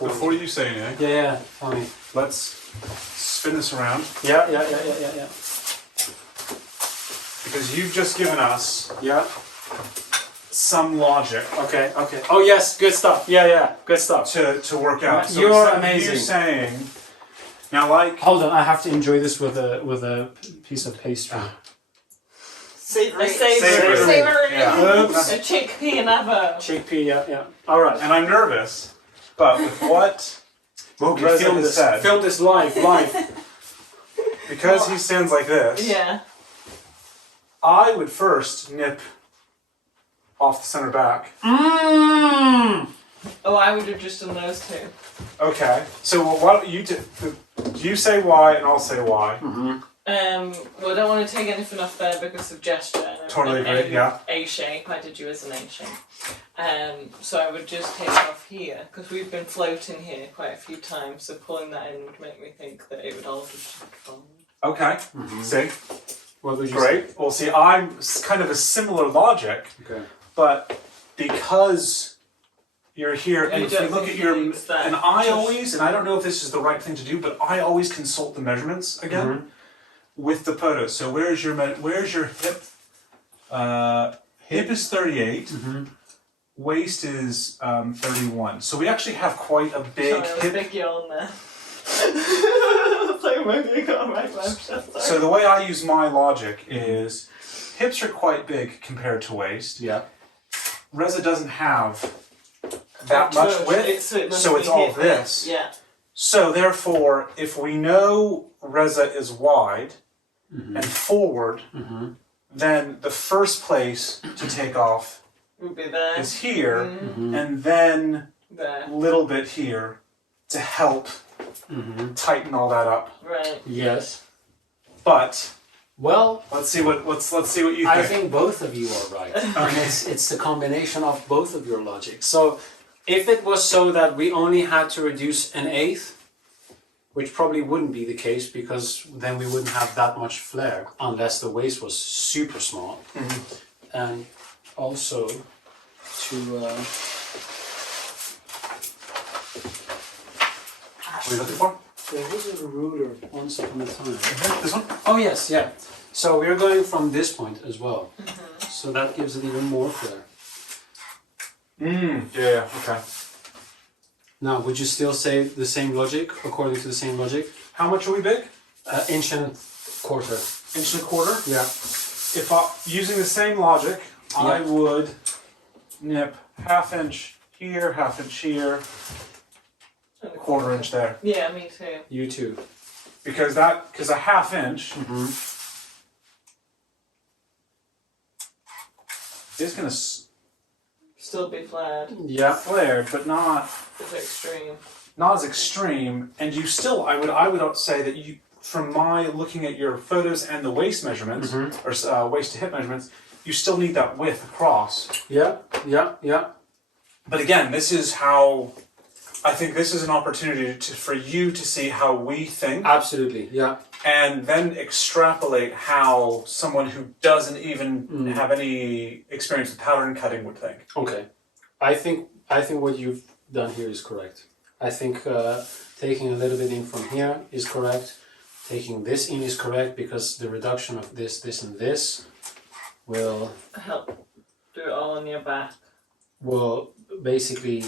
Before you say anything, Yeah, tell me. let's spin this around. Yeah. Because you've just given us Yeah. some logic Okay. Oh yes, good stuff. Yeah, good stuff. to work out. So You're instead of amazing. you saying, now like... Hold on, I have to enjoy this with a piece of pastry. Savory. Yeah. A chickpea and avocado. Chickpea, yeah. All right. And I'm nervous, but with what Reza film has this. said, Film this live. because he stands like this, Yeah. I would first nip off the center back. Mmm. Oh, I would have just done those two. Okay, so what you do? You say Y and I'll say Y. Mm-hmm. Well, I don't want to take anything off there because of gesture. And Totally agree, yeah. A shape. I did you as an A shape. So I would just take off here because we've been floating here quite a few times. So pulling that in would make me think that it would all just fall. Okay, see? What would you Great. say? Well, see, I'm kind of a similar logic, Okay. but because you're here, and You if you don't look at think your, he thinks that and I just- always, and I don't know if this is the right thing to do, but I always consult the measurements again with the photos. So where's your hip? Hip is 38. Waist is 31. So we actually have quite a big Sorry, there was a hip. big yawn there. Like maybe I got my chest. So the way I use my logic is hips are quite big compared to waist. Yeah. Reza doesn't have that much width, so it's all this. Yeah. So therefore, if we know Reza is wide and forward, then the first place to take off Would be there. is here, and then There. a little bit here to help tighten all that up. Right. Yes. But Well, let's see what you think. I think both of you are right. And it's the combination of both of your logic. So if it was so that we only had to reduce an eighth, which probably wouldn't be the case because then we wouldn't have that much flare unless the waist was super small. And also to What are you looking for? there was a ruler once upon a time. This one? Oh yes, yeah. So we're going from this point as well. So that gives it even more flare. Yeah, okay. Now, would you still say the same logic, according to the same logic? How much are we big? Inch and quarter. Inch and a quarter? Yeah. If using the same logic, I would nip half inch here, half inch here, quarter inch there. Yeah, me too. You too. Because a half inch is going to Still be flared. Yeah. flare, but not It's extreme. as extreme. And you still, I would say that you, from my looking at your photos and the waist measurements or waist to hip measurements, you still need that width across. Yeah. But again, this is how I think this is an opportunity for you to see how we think. Absolutely. Yeah. And then extrapolate how someone who doesn't even have any experience with pattern cutting would think. Okay. I think what you've done here is correct. I think taking a little bit in from here is correct. Taking this in is correct because the reduction of this, and this will Help do it all on your back. basically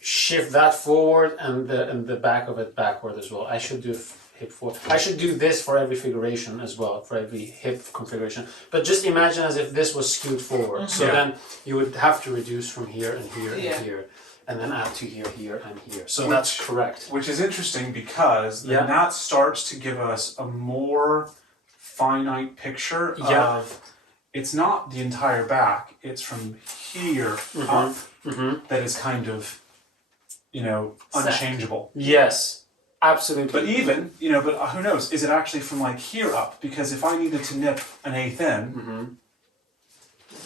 shift that forward and the back of it backward as well. I should do hip forward. I should do this for every figuration as well, for every hip configuration. But just imagine as if this was skewed forward. So then you would have to reduce from here and here and here, and then add to here, here, and here. So that's correct. Which is interesting because then that starts to give us a more finite picture of it's not the entire back, it's from here up that is kind of, unchangeable. Yes, absolutely. But even, but who knows, is it actually from like here up? Because if I needed to nip an eighth in,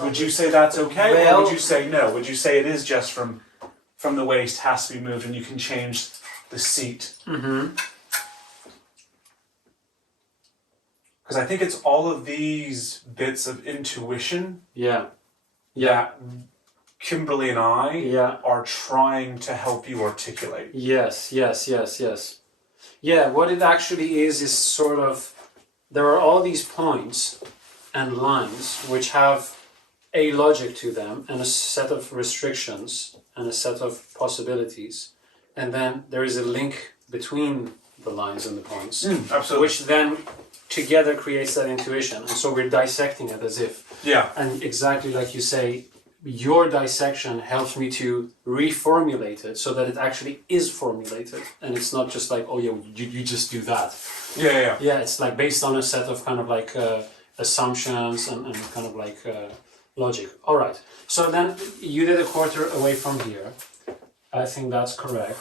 would you say that's okay? Or would you say no? Would you say it is just from the waist, has to be moved and you can change the seat? Because I think it's all of these bits of intuition that Kimberly and I are trying to help you articulate. Yes. Yeah, what it actually is sort of, there are all these points and lines which have a logic to them and a set of restrictions and a set of possibilities. And then there is a link between the lines and the points, Absolutely. which then together creates that intuition. And so we're dissecting it as if. Yeah. And exactly like you say, your dissection helps me to reformulate it so that it actually is formulated. And it's not just like, oh yeah, you just do that. Yeah. Yeah, it's like based on a set of kind of like assumptions and kind of like logic. All right. So then you did a quarter away from here. I think that's correct.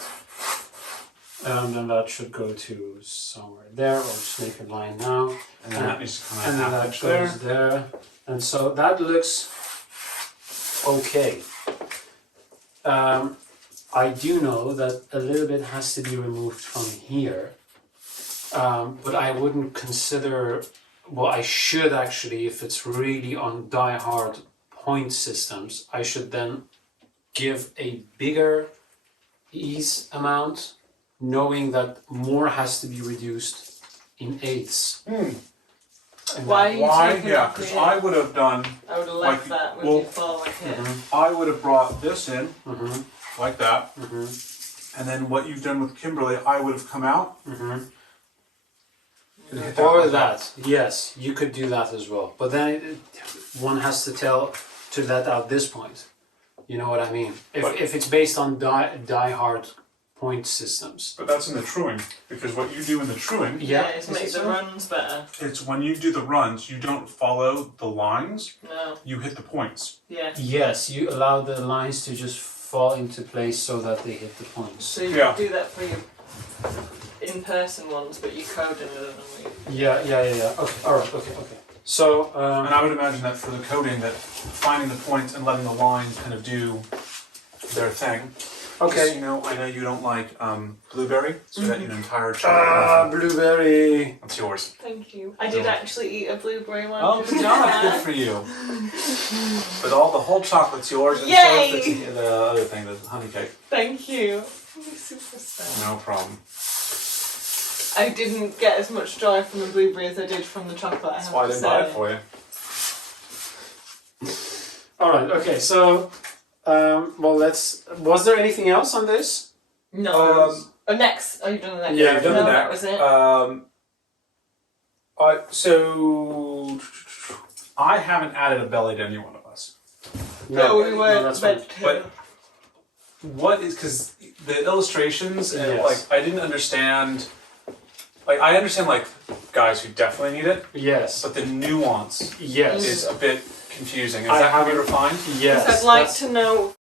And that should go to somewhere there, or just make a line now. And then that needs to come out and then that half goes there. And so that looks okay. I do know that a little bit has to be removed from here. But I wouldn't consider, well, I should actually, if it's really on die-hard point systems, I should then give a bigger ease amount, knowing that more has to be reduced in eighths. And Why are you taking Yeah, off because here? I would have done, I would have left that with your fall like here. I would have brought this in, like that. And then what you've done with Kimberly, I would have come out. Or that, yes, you could do that as well. But then one has to tell to let out this point. You know what I mean? If it's based on die-hard point systems. But that's in the truing, because what you do in the truing, Yeah, it's make the runs better. it's when you do the runs, you don't follow the lines, No. you hit the points. Yeah. Yes, you allow the lines to just fall into place so that they hit the points. So you Yeah. do that for your in-person ones, but you code in it. Yeah. Okay, alright, okay. So, And I would imagine that for the coding, that finding the points and letting the lines kind of do their thing. okay. You know, I know you don't like blueberry, so I got you an entire chocolate. Blueberry. That's yours. Thank you. I did actually eat a blueberry one. Oh, good job. Good for you. But the whole chocolate's yours, and Yay! so is the other thing, the honey cake. Thank you. Superstar. No problem. I didn't get as much joy from the blueberry as I did from the chocolate. That's why I didn't buy it for you. Alright, okay, so, well, was there anything else on this? No. Next. Oh, you've done the next. Yeah, you've done no, the that next. was it. So I haven't added a belly to any one of us. No, we were that's meant fine. to. But what is, because the illustrations and Yes. like I didn't understand. Like I understand like guys who definitely need it, Yes. but the nuance Yes. is a bit confusing. Is I that how we haven't- refined? Yes. I'd like to know.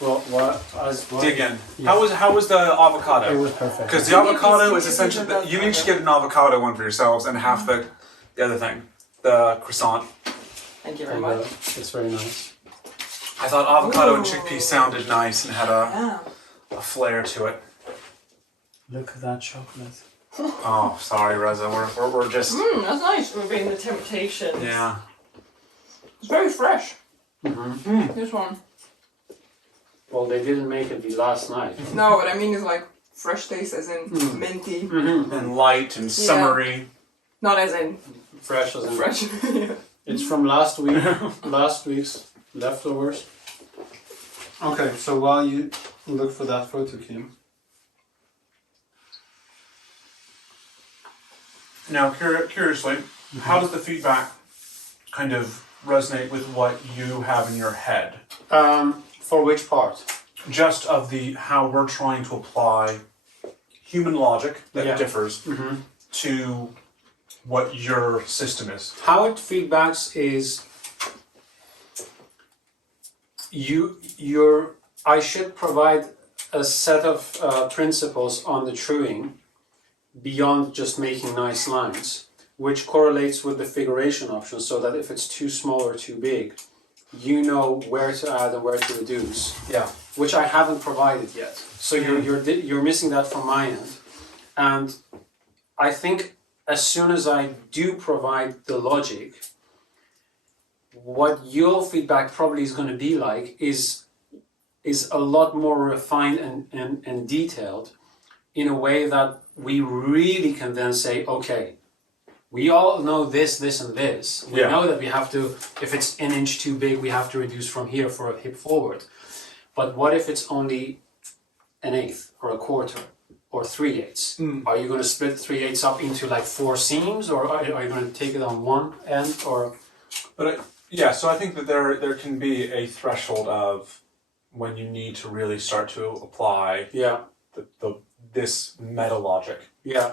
Well, what? Dig in. Yeah. How was the It avocado? was perfect. Because the avocado is Give me essentially the you each get an avocado one for yourselves and half the other thing, the croissant. Thank you very much. It's very nice. I thought avocado and Ooh. chickpea sounded nice and had a flair to it. Look at that chocolate. Oh, sorry, Reza. We're just That's nice. We're being the temptation. yeah. It's very fresh. Mm-hmm. This one. Well, they didn't make it the last night. No, what I mean is like fresh taste as in minty, And light and summery. not as in Fresh as in. fresh. Yeah. It's from last week. Last week's leftovers. Okay, so while you look for that photo, Kim. Now, curiously, how does the feedback kind of resonate with what you have in your head? For which part? Just of how we're trying to apply human logic that Yeah. differs to what your system is. How it feedbacks is I should provide a set of principles on the truing beyond just making nice lines, which correlates with the figuration option, so that if it's too small or too big, you know where to add and where to reduce. Yeah. Which I haven't provided yet. So you're missing that from my end, and I think as soon as I do provide the logic, what your feedback probably is going to be like is a lot more refined and detailed in a way that we really can then say, okay, we all know this, this, and this. We know that we have to, if it's an inch too big, we have to reduce from here for a hip forward. But what if it's only an eighth or a quarter or 3/8? Are you going to split 3/8 up into like 4 seams, or are you going to take it on one end, or? But so I think that there can be a threshold of when you need to really start to apply this meta logic. Yeah.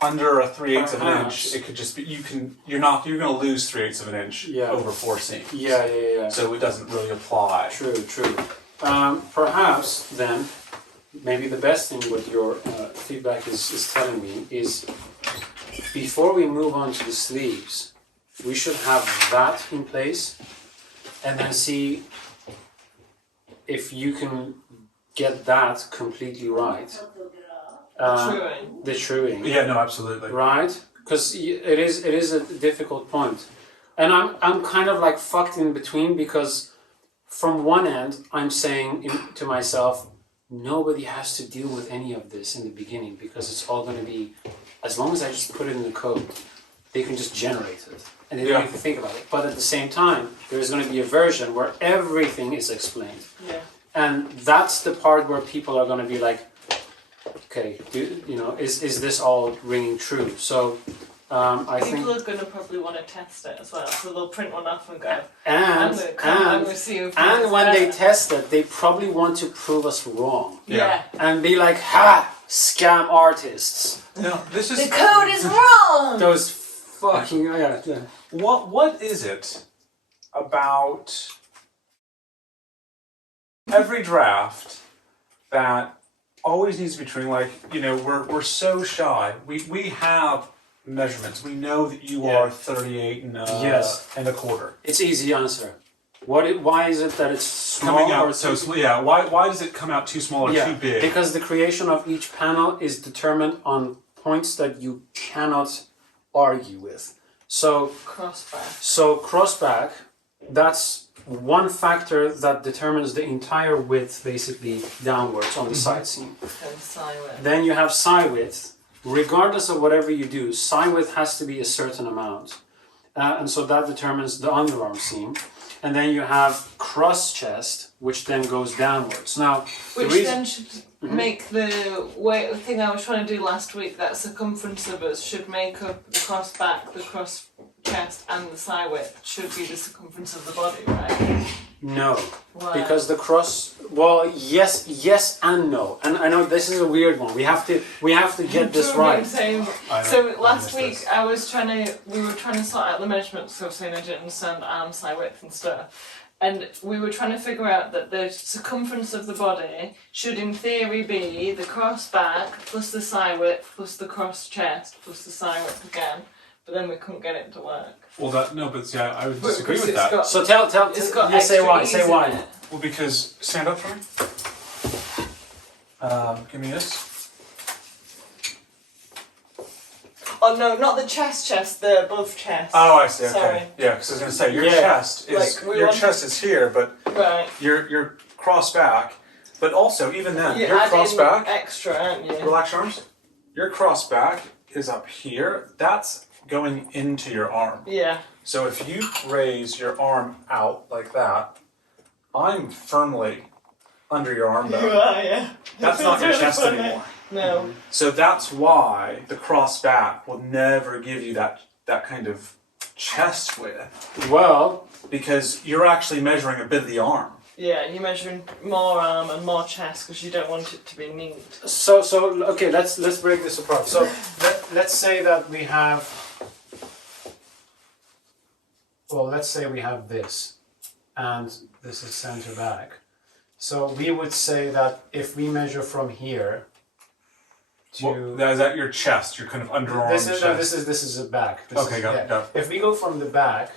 Under a 3/8 of an inch, it could just be you're going to lose 3/8 of an inch over 4 seams. Yeah. So it doesn't really apply. True. Perhaps then, maybe the best thing what your feedback is telling me is, before we move on to the sleeves, we should have that in place, and then see if you can get that completely right. The truing. Yeah, no, absolutely. Right? Because it is a difficult point. And I'm kind of like fucked in between, because from one end I'm saying to myself, nobody has to deal with any of this in the beginning, because it's all going to be, as long as I just put it in the code, they can just generate it. And they don't have to think about it. But at the same time, there's going to be a version where everything is explained. Yeah. And that's the part where people are going to be like, okay, is this all ringing true? So I think people are going to probably want to test it as well, so they'll print one off and go. And when they test it, they probably want to prove us wrong. Yeah. And be like, ha, scam artists. No, this is the code is wrong. Those fucking What is it about every draft that always needs to be true? Like, we're so shy. We have measurements. We know that you are 38 and and a quarter. It's easy answer. Why is it that it's small coming out or so small? Yeah. Why does it come out too small or too big? Because the creation of each panel is determined on points that you cannot argue with. So crossback, that's one factor that determines the entire width, basically downwards on the side seam. And side width. Then you have side width. Regardless of whatever you do, side width has to be a certain amount. And so that determines the underarm seam. And then you have cross chest, which then goes downwards. Now, which then should make the thing I was trying to do last week, that circumference of us should make up the cross back, the cross chest, and the side width should be the circumference of the body, right? No. Why? Because the cross, yes and no. And I know this is a weird one. We have to get this right. So last week we were trying to sort out the measurements, so I was saying I didn't understand arm side width and stuff. And we were trying to figure out that the circumference of the body should in theory be the cross back plus the side width plus the cross chest plus the side width again. But then we couldn't get it to work. Well, I would disagree with that. So tell say why. Well, because stand up for me. Give me this. Oh no, not the chest, the above chest. Oh, I see. Okay. Sorry. Yeah, because I was going to say your chest is chest is here, but you're cross back. But also, even then, you're cross back. Extra, aren't you? Relax your arms. Your cross back is up here. That's going into your arm. Yeah. So if you raise your arm out like that, I'm firmly under your arm bone. You are, yeah. That's not your chest anymore. No. So that's why the cross back will never give you that kind of chest width. Well, because you're actually measuring a bit of the arm. Yeah, you're measuring more arm and more chest because you don't want it to be neat. So okay, let's break this apart. So let's say that we have. Well, let's say we have this, and this is center back. So we would say that if we measure from here to is that your chest? Your kind of underarm chest. This is a back. Got it. If we go from the back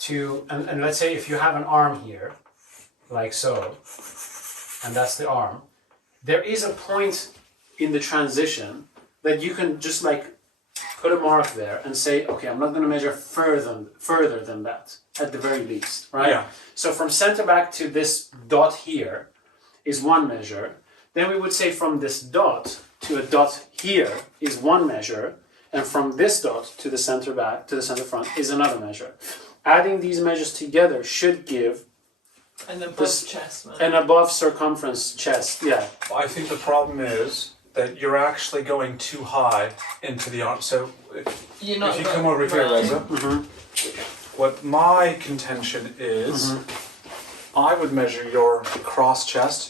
to and let's say if you have an arm here, like so, and that's the arm, there is a point in the transition that you can just like put a mark there and say, okay, I'm not going to measure further than that, at the very least, right? Yeah. So from center back to this dot here is one measure. Then we would say from this dot to a dot here is one measure, and from this dot to the center back, to the center front is another measure. Adding these measures together should give And above chest, man. an above circumference chest, yeah. I think the problem is that you're actually going too high into the arm. So You're not if you going- come over here, right. Reza, what my contention is, I would measure your cross chest,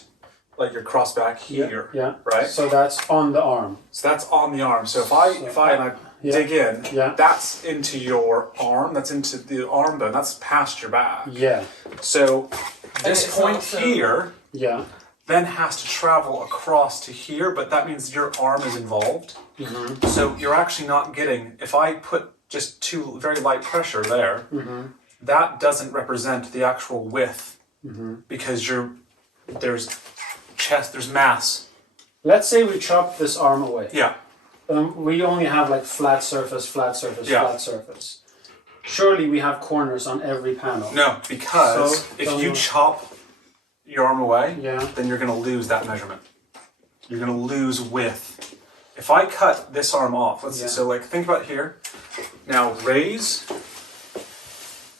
like your cross back here, Yeah. right? So that's on the arm. So that's on the arm. So if I Yeah. dig in, Yeah. that's into your arm. That's into the arm bone. That's past your back. Yeah. So this it's point also- here Yeah. then has to travel across to here, but that means your arm is involved. So you're actually not getting. If I put just two very light pressure there, that doesn't represent the actual width because there's mass. Let's say we chop this arm away. Yeah. We only have like flat surface, Yeah. flat surface. Surely we have corners on every panel. No, because So, if you chop your arm away, Yeah. then you're going to lose that measurement. You're going to lose width. If I cut this arm off, Yeah. so like think about here. Now raise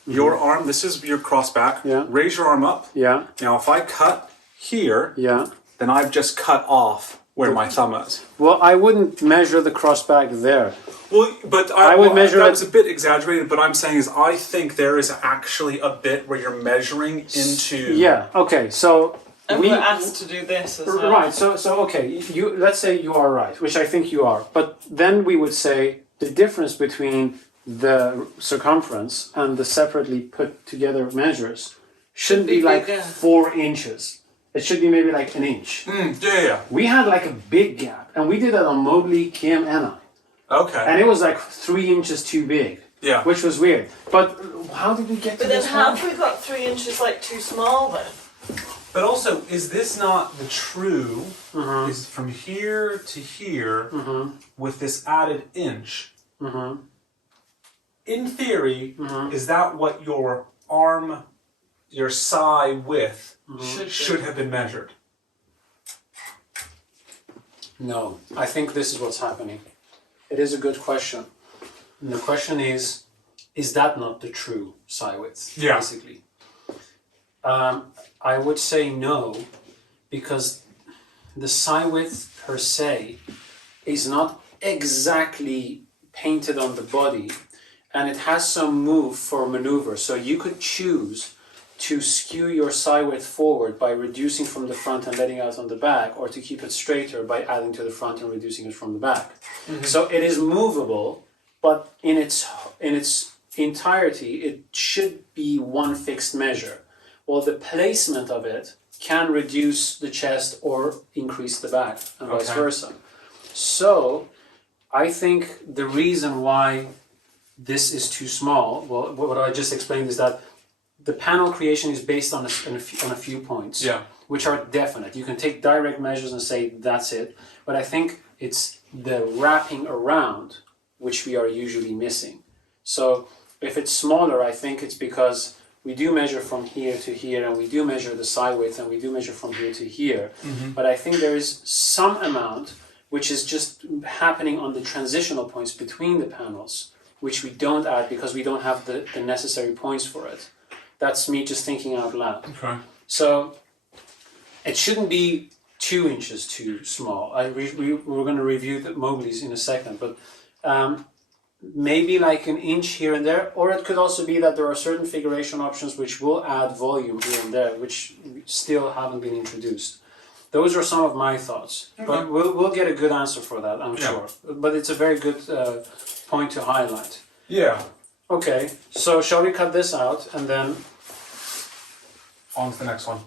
your arm. This is your cross back. Yeah. Raise your arm up. Yeah. Now if I cut here, Yeah. then I've just cut off where my thumb is. Well, I wouldn't measure the cross back there. Well, but I would measure that it- was a bit exaggerated. But I'm saying is I think there is actually a bit where you're measuring into. Yeah. Okay. So And we're asked to do this as well. Right. So okay. You let's say you are right, which I think you are. But then we would say the difference between the circumference and the separately put together measures shouldn't be be like bigger. 4 inches. It should be maybe like an inch. Yeah. We had like a big gap, and we did that on Mobley, Kim, and I. Okay. And it was like 3 inches too big, Yeah. which was weird. But how did we get to But then this how point? have we got 3 inches like too small then? But also, is this not the true? Is from here to here with this added inch? In theory, is that what your arm, your thigh width should have been measured? No, I think this is what's happening. It is a good question. And the question is that not the true side width, Yeah. basically? I would say no, because the side width per se is not exactly painted on the body, and it has some move for maneuver. So you could choose to skew your side width forward by reducing from the front and letting out on the back, or to keep it straighter by adding to the front and reducing it from the back. So it is movable, but in its entirety, it should be one fixed measure. Well, the placement of it can reduce the chest or increase the back, and vice Okay. versa. So I think the reason why this is too small, well, what I just explained is that the panel creation is based on a few points, Yeah. which are definite. You can take direct measures and say that's it, but I think it's the wrapping around which we are usually missing. So if it's smaller, I think it's because we do measure from here to here, and we do measure the side width, and we do measure from here to here. But I think there is some amount which is just happening on the transitional points between the panels, which we don't add because we don't have the necessary points for it. That's me just thinking out loud. Okay. So it shouldn't be 2 inches too small. We're going to review the Mowgli's in a second, but maybe like an inch here and there, or it could also be that there are certain figuration options which will add volume here and there, which still haven't been introduced. Those are some of my thoughts, but we'll get a good answer for that, I'm sure. But it's a very good point to highlight. Yeah. Okay, so shall we cut this out and then... On to the next one.